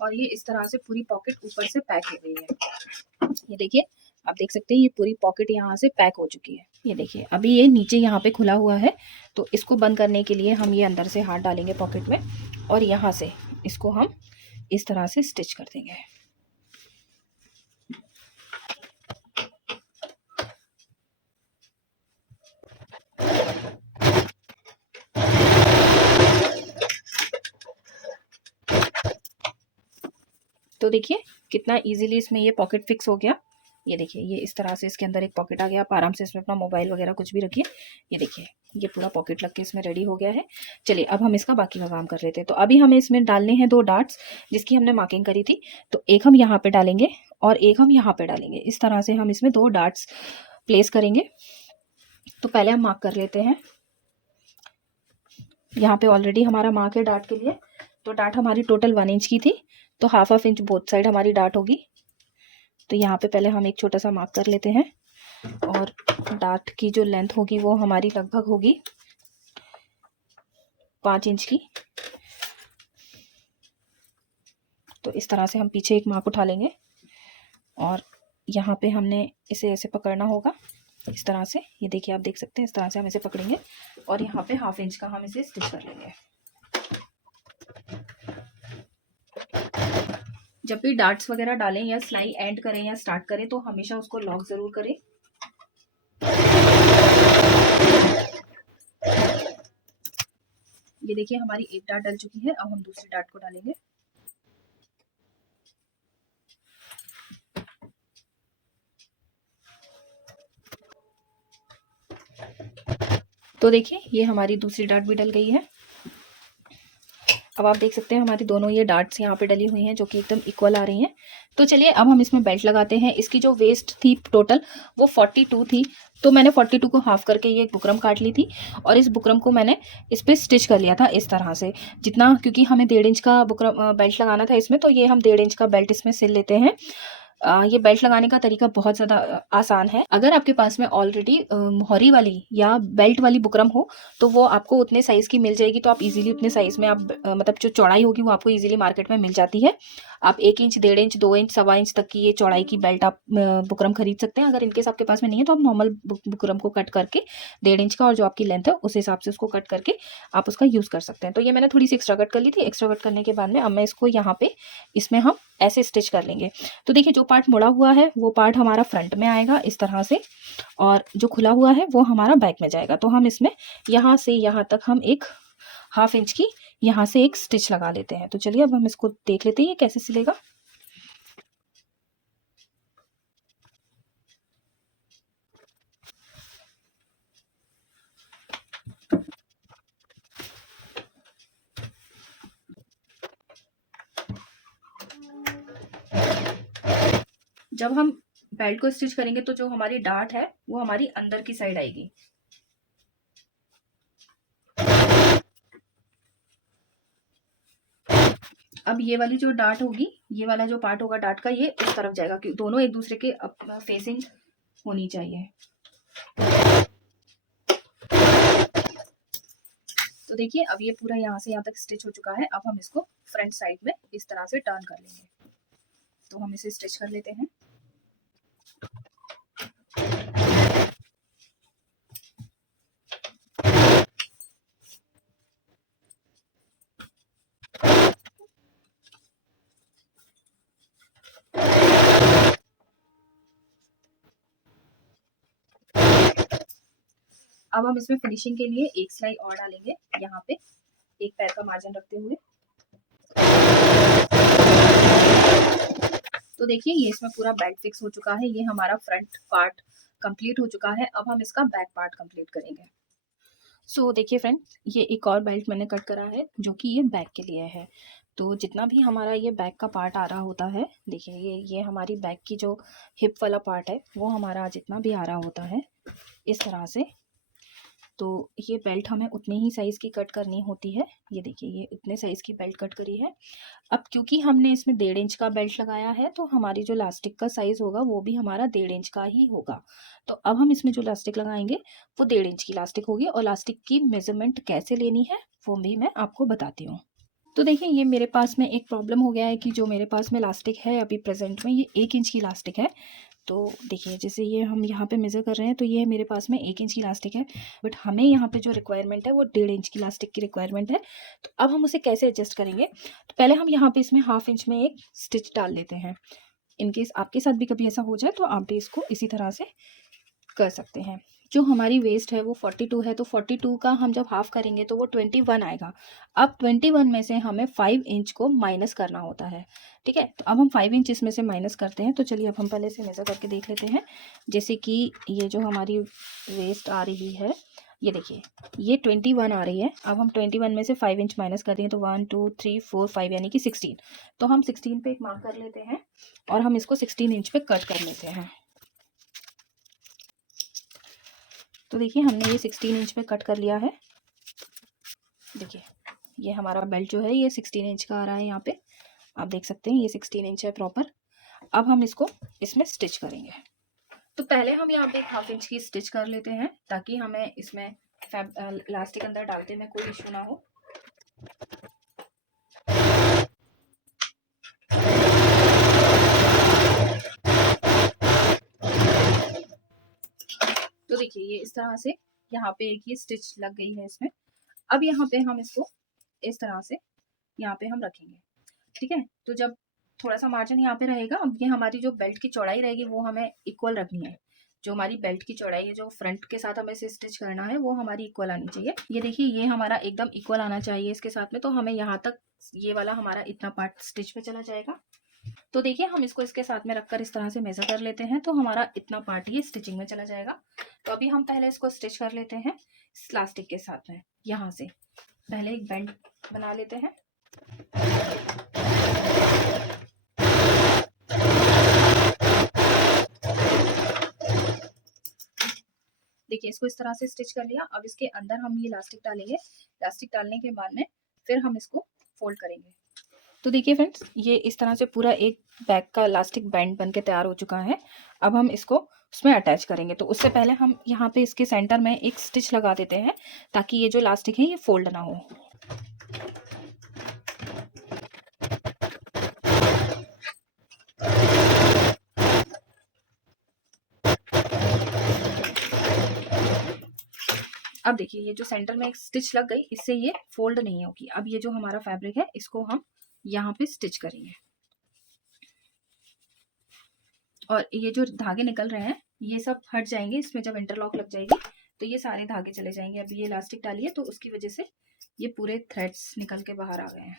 और ये इस तरह से पूरी पॉकेट ऊपर से पैक हो गई है। ये देखिए आप देख सकते हैं ये पूरी पॉकेट यहाँ से पैक हो चुकी है। ये देखिए अभी ये नीचे यहाँ पे खुला हुआ है, तो इसको बंद करने के लिए हम ये अंदर से हाथ डालेंगे पॉकेट में और यहाँ से इसको हम इस तरह से स्टिच कर देंगे। तो देखिए कितना इजीली इसमें ये पॉकेट फिक्स हो गया। ये देखिए ये इस तरह से इसके अंदर एक पॉकेट आ गया। आप आराम से इसमें अपना मोबाइल वगैरह कुछ भी रखिए। ये देखिए ये पूरा पॉकेट लग के इसमें रेडी हो गया है। चलिए अब हम इसका बाकी का काम कर लेते हैं। तो अभी हमें इसमें डालने हैं 2 डार्ट्स जिसकी हमने मार्किंग करी थी। तो एक हम यहाँ पे डालेंगे और एक हम यहाँ पे डालेंगे। इस तरह से हम इसमें 2 डार्ट्स प्लेस करेंगे। तो पहले हम मार्क कर लेते हैं। यहाँ पे ऑलरेडी हमारा मार्क है डार्ट के लिए। तो डार्ट हमारी टोटल 1 इंच की थी, तो ½ इंच बोथ साइड हमारी डार्ट होगी। तो यहाँ पे पहले हम एक छोटा सा मार्क कर लेते हैं और डार्ट की जो लेंथ होगी वो हमारी लगभग होगी 5 इंच की। तो इस तरह से हम पीछे एक मार्क उठा लेंगे और यहाँ पे हमने इसे ऐसे पकड़ना होगा इस तरह से। ये देखिए आप देख सकते हैं इस तरह से हम इसे पकड़ेंगे और यहाँ पे ½ इंच का हम इसे स्टिच कर लेंगे। जब भी डार्ट्स वगैरह डालें या सिलाई एंड करें या स्टार्ट करें तो हमेशा उसको लॉक जरूर करें। ये देखिए हमारी एक डार्ट डल चुकी है। अब हम दूसरी डार्ट को डालेंगे। तो देखिए ये हमारी दूसरी डार्ट भी डल गई है। अब आप देख सकते हैं हमारी दोनों ये डार्ट्स यहाँ पे डली हुई हैं जो कि एकदम इक्वल आ रही हैं। तो चलिए अब हम इसमें बेल्ट लगाते हैं। इसकी जो वेस्ट थी टोटल वो 42 थी, तो मैंने 42 को हाफ करके ये एक बुकरम काट ली थी और इस बुकरम को मैंने इस पर स्टिच कर लिया था इस तरह से, जितना, क्योंकि हमें 1.5 इंच का बुकरम बेल्ट लगाना था इसमें, तो ये हम 1.5 इंच का बेल्ट इसमें सिल लेते हैं। ये बेल्ट लगाने का तरीका बहुत ज़्यादा आसान है। अगर आपके पास में ऑलरेडी मोहरी वाली या बेल्ट वाली बुकरम हो तो वो आपको उतने साइज़ की मिल जाएगी, तो आप इजीली उतने साइज़ में आप मतलब जो चौड़ाई होगी वो आपको इजीली मार्केट में मिल जाती है। आप 1 इंच, 1.5 इंच, 2 इंच, 1.25 इंच तक की ये चौड़ाई की बेल्ट आप बुकरम खरीद सकते हैं। अगर इनकेस आपके पास में नहीं है तो आप नॉर्मल बुकरम को कट करके 1.5 इंच का और जो आपकी लेंथ है उस हिसाब से उसको कट करके आप उसका यूज़ कर सकते हैं। तो ये मैंने थोड़ी सी एक्स्ट्रा कट कर ली थी। एक्स्ट्रा कट करने के बाद में अब मैं इसको यहाँ पे इसमें हम ऐसे स्टिच कर लेंगे। तो देखिए जो पार्ट मुड़ा हुआ है वो पार्ट हमारा फ्रंट में आएगा इस तरह से, और जो खुला हुआ है वो हमारा बैक में जाएगा। तो हम इसमें यहाँ से यहाँ तक हम एक 1/2 इंच की यहाँ से एक स्टिच लगा लेते हैं। तो चलिए अब हम इसको देख लेते हैं ये कैसे सिलेगा। जब हम बेल्ट को स्टिच करेंगे तो जो हमारी डार्ट है वो हमारी अंदर की साइड आएगी। अब ये वाली जो डार्ट होगी, ये वाला जो पार्ट होगा डार्ट का, ये उस तरफ जाएगा, क्योंकि दोनों एक दूसरे के फेसिंग होनी चाहिए। तो देखिए अब ये पूरा यहाँ से यहाँ तक स्टिच हो चुका है। अब हम इसको फ्रंट साइड में इस तरह से टर्न कर लेंगे। तो हम इसे स्टिच कर लेते हैं। अब हम इसमें फिनिशिंग के लिए एक सिलाई और डालेंगे यहाँ पे, एक पैर का मार्जिन रखते हुए। तो देखिए ये इसमें पूरा बेल्ट फिक्स हो चुका है। ये हमारा फ्रंट पार्ट कंप्लीट हो चुका है। अब हम इसका बैक पार्ट कंप्लीट करेंगे। सो देखिए फ्रेंड, ये एक और बेल्ट मैंने कट करा है जो कि ये बैक के लिए है। तो जितना भी हमारा ये बैक का पार्ट आ रहा होता है, देखिए ये हमारी बैक की जो हिप वाला पार्ट है वो हमारा जितना भी आ रहा होता है इस तरह से, तो ये बेल्ट हमें उतने ही साइज़ की कट करनी होती है। ये देखिए ये इतने साइज़ की बेल्ट कट करी है। अब क्योंकि हमने इसमें 1.5 इंच का बेल्ट लगाया है तो हमारी जो लास्टिक का साइज़ होगा वो भी हमारा 1.5 इंच का ही होगा। तो अब हम इसमें जो लास्टिक लगाएंगे वो 1.5 इंच की लास्टिक होगी, और लास्टिक की मेजरमेंट कैसे लेनी है वो भी मैं आपको बताती हूँ। तो देखिए ये मेरे पास में एक प्रॉब्लम हो गया है कि जो मेरे पास में लास्टिक है अभी प्रेजेंट में ये 1 इंच की लास्टिक है। तो देखिए जैसे ये हम यहाँ पे मेज़र कर रहे हैं तो ये मेरे पास में 1 इंच की लास्टिक है, बट हमें यहाँ पे जो रिक्वायरमेंट है वो 1.5 इंच की लास्टिक की रिक्वायरमेंट है। तो अब हम उसे कैसे एडजस्ट करेंगे, तो पहले हम यहाँ पे इसमें 1/2 इंच में एक स्टिच डाल लेते हैं। इनकेस आपके साथ भी कभी ऐसा हो जाए तो आप भी इसको इसी तरह से कर सकते हैं। जो हमारी वेस्ट है वो 42 है, तो 42 का हम जब हाफ करेंगे तो वो 21 आएगा। अब 21 में से हमें 5 इंच को माइनस करना होता है। ठीक है, तो अब हम 5 इंच इसमें से माइनस करते हैं। तो चलिए अब हम पहले इसे मेज़र करके देख लेते हैं। जैसे कि ये जो हमारी वेस्ट आ रही है, ये देखिए ये 21 आ रही है। अब हम 21 में से 5 इंच माइनस कर दें तो 1 2 3 4 5 यानी कि 16। तो हम 16 पे एक मार्क कर लेते हैं और हम इसको 16 इंच पे कट कर लेते हैं। तो देखिए हमने ये 16 इंच में कट कर लिया है। देखिए ये हमारा बेल्ट जो है ये 16 इंच का आ रहा है। यहाँ पे आप देख सकते हैं ये 16 इंच है प्रॉपर। अब हम इसको इसमें स्टिच करेंगे। तो पहले हम यहाँ पे 1/2 इंच की स्टिच कर लेते हैं ताकि हमें इसमें इलास्टिक अंदर डालते में कोई इशू ना हो। तो देखिए ये इस तरह से यहाँ पे एक ये स्टिच लग गई है इसमें। अब यहाँ पे हम इसको इस तरह से यहाँ पे हम रखेंगे। ठीक है, तो जब थोड़ा सा मार्जिन यहाँ पे रहेगा, अब ये हमारी जो बेल्ट की चौड़ाई रहेगी वो हमें इक्वल रखनी है। जो हमारी बेल्ट की चौड़ाई है, जो फ्रंट के साथ हमें इसे स्टिच करना है, वो हमारी इक्वल आनी चाहिए। ये देखिए ये हमारा एकदम इक्वल आना चाहिए इसके साथ में। तो हमें यहाँ तक ये वाला हमारा इतना पार्ट स्टिच पे चला जाएगा। तो देखिए हम इसको इसके साथ में रखकर इस तरह से मेजर कर लेते हैं, तो हमारा इतना पार्ट ये स्टिचिंग में चला जाएगा। तो अभी हम पहले इसको स्टिच कर लेते हैं प्लास्टिक के साथ में। यहाँ से पहले एक बेंड बना लेते हैं। देखिए इसको इस तरह से स्टिच कर लिया। अब इसके अंदर हम ये इलास्टिक डालेंगे। इलास्टिक डालने के बाद में फिर हम इसको फोल्ड करेंगे। तो देखिए फ्रेंड्स, ये इस तरह से पूरा एक बैक का इलास्टिक बैंड बन के तैयार हो चुका है। अब हम इसको उसमें अटैच करेंगे। तो उससे पहले हम यहाँ पे इसके सेंटर में एक स्टिच लगा देते हैं ताकि ये जो इलास्टिक है ये फोल्ड ना हो। अब देखिए ये जो सेंटर में एक स्टिच लग गई, इससे ये फोल्ड नहीं होगी। अब ये जो हमारा फैब्रिक है इसको हम यहाँ पे स्टिच करेंगे और ये जो धागे निकल रहे हैं ये सब हट जाएंगे। इसमें जब इंटरलॉक लग जाएगी तो ये सारे धागे चले जाएंगे। अभी ये इलास्टिक डाली है तो उसकी वजह से ये पूरे थ्रेड्स निकल के बाहर आ गए हैं।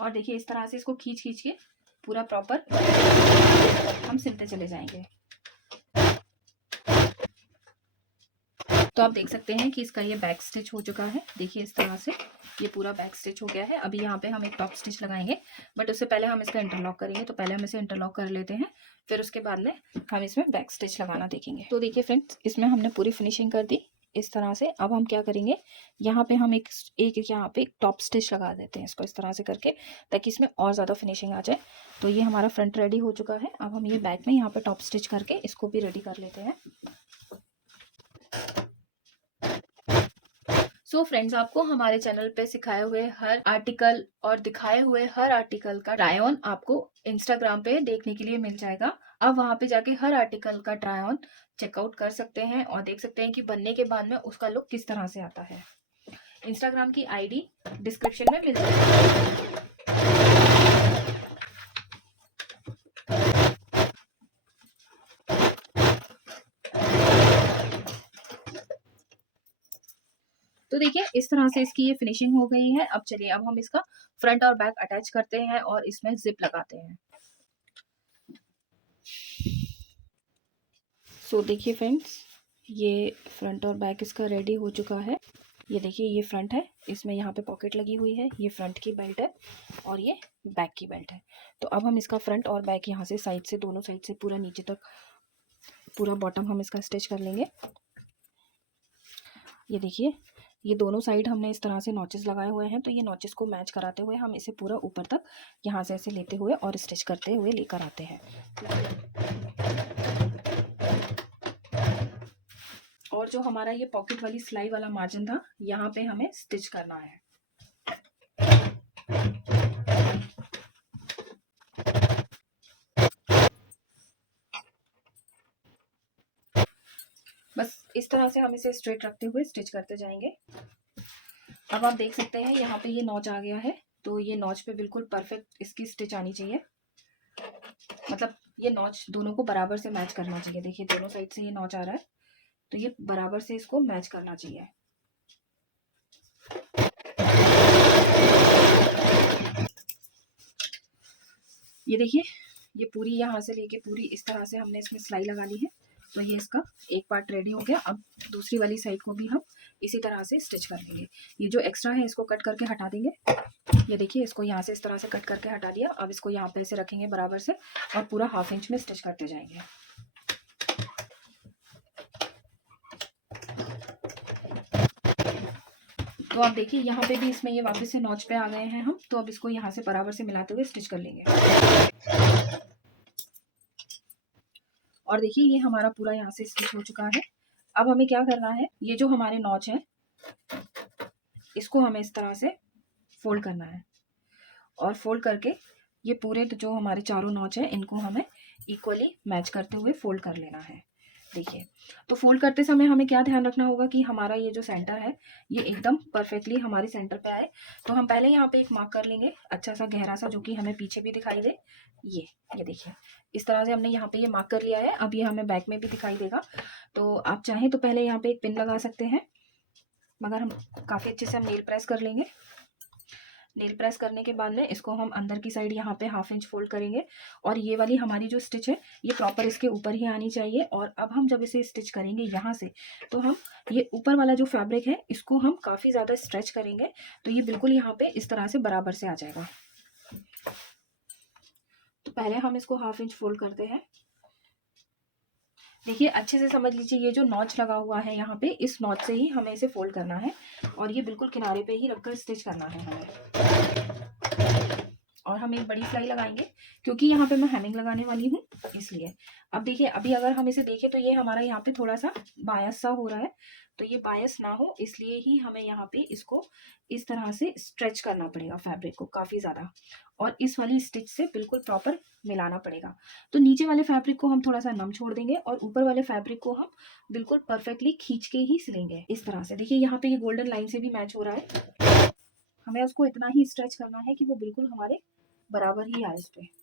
और देखिए इस तरह से इसको खींच खींच के पूरा प्रॉपर हम सिलते चले जाएंगे। तो आप देख सकते हैं कि इसका ये बैक स्टिच हो चुका है। देखिए इस तरह से ये पूरा बैक स्टिच हो गया है। अभी यहाँ पे हम एक टॉप स्टिच लगाएंगे, बट उससे पहले हम इसका इंटरलॉक करेंगे। तो पहले हम इसे इंटरलॉक कर लेते हैं, फिर उसके बाद में हम इसमें बैक स्टिच लगाना देखेंगे। तो देखिए फ्रेंड्स, इसमें हमने पूरी फिनिशिंग कर दी इस तरह से। अब हम क्या करेंगे, यहाँ पे हम एक यहाँ पे एक टॉप स्टिच लगा देते हैं इसको इस तरह से करके, ताकि इसमें और ज़्यादा फिनिशिंग आ जाए। तो ये हमारा फ्रंट रेडी हो चुका है। अब हम ये बैक में यहाँ पे टॉप स्टिच करके इसको भी रेडी कर लेते हैं। सो फ्रेंड्स, आपको हमारे चैनल पे सिखाए हुए हर आर्टिकल और दिखाए हुए हर आर्टिकल का ट्राई ऑन आपको इंस्टाग्राम पे देखने के लिए मिल जाएगा। अब वहां पे जाके हर आर्टिकल का ट्राई ऑन चेकआउट कर सकते हैं और देख सकते हैं कि बनने के बाद में उसका लुक किस तरह से आता है। इंस्टाग्राम की आईडी डिस्क्रिप्शन में मिल जाएगी। तो देखिए इस तरह से इसकी ये फिनिशिंग हो गई है। अब चलिए अब हम इसका फ्रंट और बैक अटैच करते हैं और इसमें जिप लगाते हैं। सो देखिए फ्रेंड्स, ये फ्रंट और बैक इसका रेडी हो चुका है। ये देखिए ये फ्रंट है, इसमें यहाँ पे पॉकेट लगी हुई है, ये फ्रंट की बेल्ट है और ये बैक की बेल्ट है। तो अब हम इसका फ्रंट और बैक यहाँ से साइड से, दोनों साइड से पूरा नीचे तक पूरा बॉटम हम इसका स्टिच कर लेंगे। ये देखिए ये दोनों साइड हमने इस तरह से नॉचेस लगाए हुए हैं। तो ये नॉचेस को मैच कराते हुए हम इसे पूरा ऊपर तक यहाँ से ऐसे लेते हुए और स्टिच करते हुए लेकर आते हैं। और जो हमारा ये पॉकेट वाली सिलाई वाला मार्जिन था, यहाँ पे हमें स्टिच करना है। बस इस तरह से हम इसे स्ट्रेट रखते हुए स्टिच करते जाएंगे। अब आप देख सकते हैं यहाँ पे ये नॉच आ गया है। तो ये नॉच पे बिल्कुल परफेक्ट इसकी स्टिच आनी चाहिए। मतलब ये नॉच दोनों को बराबर से मैच करना चाहिए। देखिए दोनों साइड से ये नॉच आ रहा है, तो ये बराबर से इसको मैच करना चाहिए। ये देखिए ये पूरी यहाँ से लेके पूरी इस तरह से हमने इसमें सिलाई लगा ली है। तो ये इसका एक पार्ट रेडी हो गया। अब दूसरी वाली साइड को भी हम इसी तरह से स्टिच कर लेंगे। ये जो एक्स्ट्रा है इसको कट करके हटा देंगे। ये देखिए इसको यहाँ से इस तरह से कट करके हटा दिया। अब इसको यहाँ पे ऐसे रखेंगे बराबर से और पूरा ½ इंच में स्टिच करते जाएंगे। तो आप देखिए यहाँ पे भी इसमें ये वापस से नॉच पे आ गए हैं हम। तो अब इसको यहाँ से बराबर से मिलाते हुए स्टिच कर लेंगे। और देखिए ये हमारा पूरा यहाँ से स्टिच हो चुका है। अब हमें क्या करना है, ये जो हमारे नॉच है इसको हमें इस तरह से फोल्ड करना है और फोल्ड करके ये पूरे जो हमारे चारों नॉच है इनको हमें इक्वली मैच करते हुए फोल्ड कर लेना है। देखिए तो फोल्ड करते समय हमें क्या ध्यान रखना होगा कि हमारा ये जो सेंटर है ये एकदम परफेक्टली हमारे सेंटर पे आए। तो हम पहले यहाँ पे एक मार्क कर लेंगे अच्छा सा गहरा सा, जो कि हमें पीछे भी दिखाई दे। ये देखिए इस तरह से हमने यहाँ पे ये मार्क कर लिया है। अब ये हमें बैक में भी दिखाई देगा। तो आप चाहें तो पहले यहाँ पे एक पिन लगा सकते हैं, मगर हम काफ़ी अच्छे से हम नील प्रेस कर लेंगे। नेल प्रेस करने के बाद में इसको हम अंदर की साइड यहाँ पे 1/2 इंच फोल्ड करेंगे और ये वाली हमारी जो स्टिच है ये प्रॉपर इसके ऊपर ही आनी चाहिए। और अब हम जब इसे स्टिच करेंगे यहाँ से, तो हम ये ऊपर वाला जो फैब्रिक है इसको हम काफ़ी ज़्यादा स्ट्रेच करेंगे, तो ये बिल्कुल यहाँ पे इस तरह से बराबर से आ जाएगा। तो पहले हम इसको 1/2 इंच फोल्ड करते हैं। देखिए अच्छे से समझ लीजिए, ये जो नॉच लगा हुआ है यहाँ पे, इस नॉच से ही हमें इसे फोल्ड करना है और ये बिल्कुल किनारे पे ही रखकर स्टिच करना है हमें। और हम एक बड़ी सिलाई लगाएंगे क्योंकि यहाँ पे मैं हेमिंग लगाने वाली हूँ, इसलिए। अब देखिए, अभी अगर हम इसे देखें तो ये हमारा यहाँ पे थोड़ा सा बायस सा हो रहा है, तो ये बायस ना हो इसलिए ही हमें यहाँ पे इसको इस तरह से स्ट्रेच करना पड़ेगा फैब्रिक को काफ़ी ज़्यादा, और इस वाली स्टिच से बिल्कुल प्रॉपर मिलाना पड़ेगा। तो नीचे वाले फैब्रिक को हम थोड़ा सा नम छोड़ देंगे और ऊपर वाले फैब्रिक को हम बिल्कुल परफेक्टली खींच के ही सिलेंगे इस तरह से। देखिए यहाँ पे ये गोल्डन लाइन से भी मैच हो रहा है, हमें उसको इतना ही स्ट्रेच करना है कि वो बिल्कुल हमारे बराबर ही आए इस पे।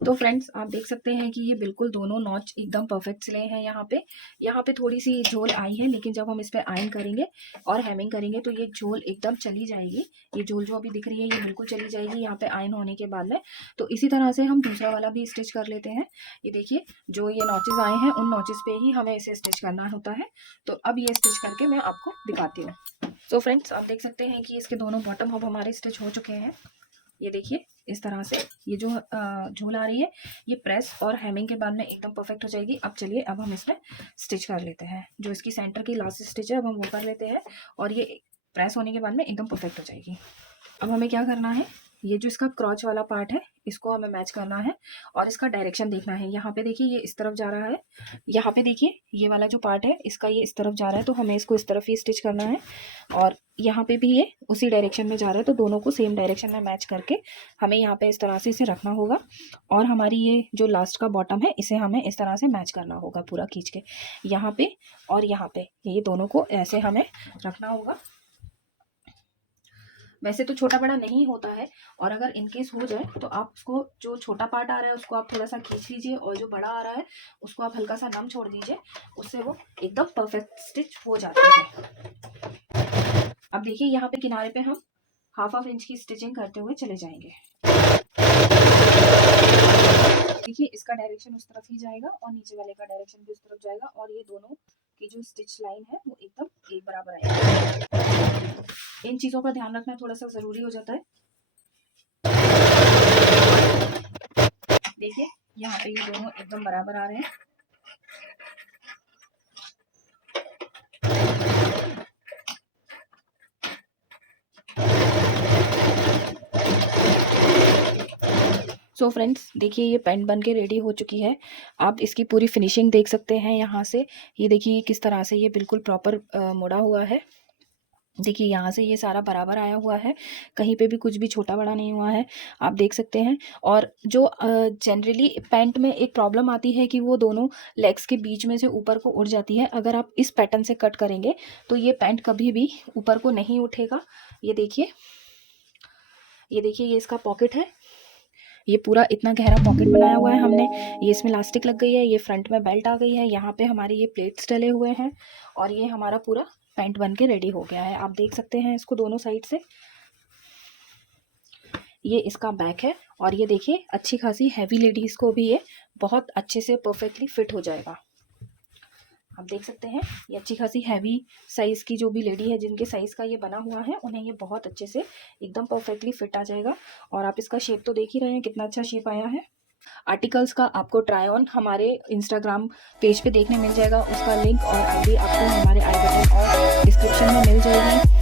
तो फ्रेंड्स आप देख सकते हैं कि ये बिल्कुल दोनों नॉच एकदम परफेक्ट सिले हैं। यहाँ पे थोड़ी सी झोल आई है, लेकिन जब हम इस पे आयन करेंगे और हेमिंग करेंगे तो ये झोल एकदम चली जाएगी। ये झोल जो अभी दिख रही है ये बिल्कुल चली जाएगी यहाँ पे आयन होने के बाद में। तो इसी तरह से हम दूसरा वाला भी स्टिच कर लेते हैं। ये देखिए जो ये नॉचेस आए हैं उन नॉचेस पे ही हमें इसे स्टिच करना होता है। तो अब ये स्टिच करके मैं आपको दिखाती हूँ। तो फ्रेंड्स आप देख सकते हैं कि इसके दोनों बॉटम अब हमारे स्टिच हो चुके हैं। ये देखिए इस तरह से ये जो झोल आ रही है ये प्रेस और हेमिंग के बाद में एकदम परफेक्ट हो जाएगी। अब चलिए अब हम इसमें स्टिच कर लेते हैं। जो इसकी सेंटर की लास्ट स्टिच है अब हम वो कर लेते हैं और ये प्रेस होने के बाद में एकदम परफेक्ट हो जाएगी। अब हमें क्या करना है, ये जो इसका क्रॉच वाला पार्ट है इसको हमें मैच करना है और इसका डायरेक्शन देखना है। यहाँ पे देखिए ये इस तरफ जा रहा है, यहाँ पे देखिए ये वाला जो पार्ट है इसका ये इस तरफ जा रहा है, तो हमें इसको इस तरफ ही स्टिच करना है। और यहाँ पे भी ये उसी डायरेक्शन में जा रहा है, तो दोनों को सेम डायरेक्शन में मैच करके हमें यहाँ पे इस तरह से इसे रखना होगा। और हमारी ये जो लास्ट का बॉटम है इसे हमें इस तरह से मैच करना होगा पूरा खींच के, यहाँ पे और यहाँ पे ये दोनों को ऐसे हमें रखना होगा। वैसे तो छोटा बड़ा नहीं होता है, और अगर इनकेस हो जाए तो आप उसको जो छोटा पार्ट आ रहा है उसको आप थोड़ा सा खींच लीजिए और जो बड़ा आ रहा है उसको आप हल्का सा नम छोड़ दीजिए, उससे वो एकदम परफेक्ट स्टिच हो जाती है। अब देखिए यहाँ पे किनारे पे हम 1/2 इंच की स्टिचिंग करते हुए चले जाएंगे। देखिए इसका डायरेक्शन उस तरफ ही जाएगा और नीचे वाले का डायरेक्शन भी उस तरफ जाएगा, और ये दोनों की जो स्टिच लाइन है वो एकदम एक बराबर आएगी। इन चीजों का ध्यान रखना थोड़ा सा जरूरी हो जाता है। देखिए यहाँ पे ये दोनों एकदम बराबर आ रहे हैं। सो फ्रेंड्स देखिए ये पैंट बन के रेडी हो चुकी है। आप इसकी पूरी फिनिशिंग देख सकते हैं यहाँ से। ये देखिए किस तरह से ये बिल्कुल प्रॉपर मुड़ा हुआ है। देखिए यहाँ से ये सारा बराबर आया हुआ है, कहीं पे भी कुछ भी छोटा बड़ा नहीं हुआ है, आप देख सकते हैं। और जो जनरली पैंट में एक प्रॉब्लम आती है कि वो दोनों लेग्स के बीच में से ऊपर को उठ जाती है। अगर आप इस पैटर्न से कट करेंगे तो ये पैंट कभी भी ऊपर को नहीं उठेगा। ये देखिए ये इसका पॉकेट है, ये पूरा इतना गहरा पॉकेट बनाया हुआ है हमने। ये इसमें इलास्टिक लग गई है, ये फ्रंट में बेल्ट आ गई है, यहाँ पे हमारे ये प्लेट्स डले हुए हैं और ये हमारा पूरा पैंट बन के रेडी हो गया है। आप देख सकते हैं इसको दोनों साइड से। ये इसका बैक है और ये देखिए अच्छी खासी हैवी लेडीज़ को भी ये बहुत अच्छे से परफेक्टली फिट हो जाएगा। आप देख सकते हैं ये अच्छी खासी हैवी साइज़ की जो भी लेडी है जिनके साइज़ का ये बना हुआ है उन्हें ये बहुत अच्छे से एकदम परफेक्टली फिट आ जाएगा। और आप इसका शेप तो देख ही रहे हैं कितना अच्छा शेप आया है। आर्टिकल्स का आपको ट्राई ऑन हमारे इंस्टाग्राम पेज पे देखने मिल जाएगा, उसका लिंक और आईडी आपको हमारे आई बटन और डिस्क्रिप्शन में मिल जाएगी।